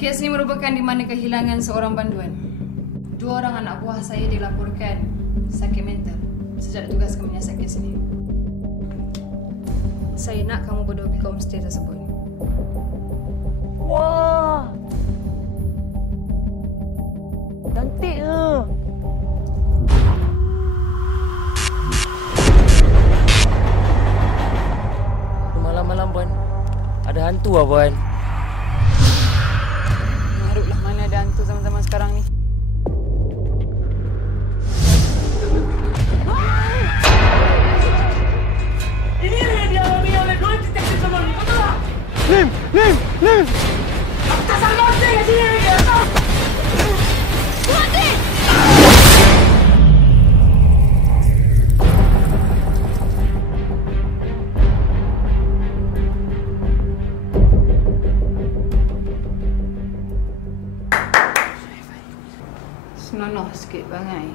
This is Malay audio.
Kes ini merupakan di mana kehilangan seorang panduan. 2 orang anak buah saya dilaporkan sakit mental sejak ditugaskan menyiasat kes ini. Saya nak kamu berdua pergi ke homestay tersebut. Wah! Cantik ke? Malam-malam, Puan. Ada hantu lah, Puan. Marutlah mana ada hantu zaman-zaman sekarang ni. Ini yang dialami oleh 2 detektif sebelum ini, betul tak? Lim! Aku tak mati kat sini lagi, betul? Mati! Senonoh sikit bangai.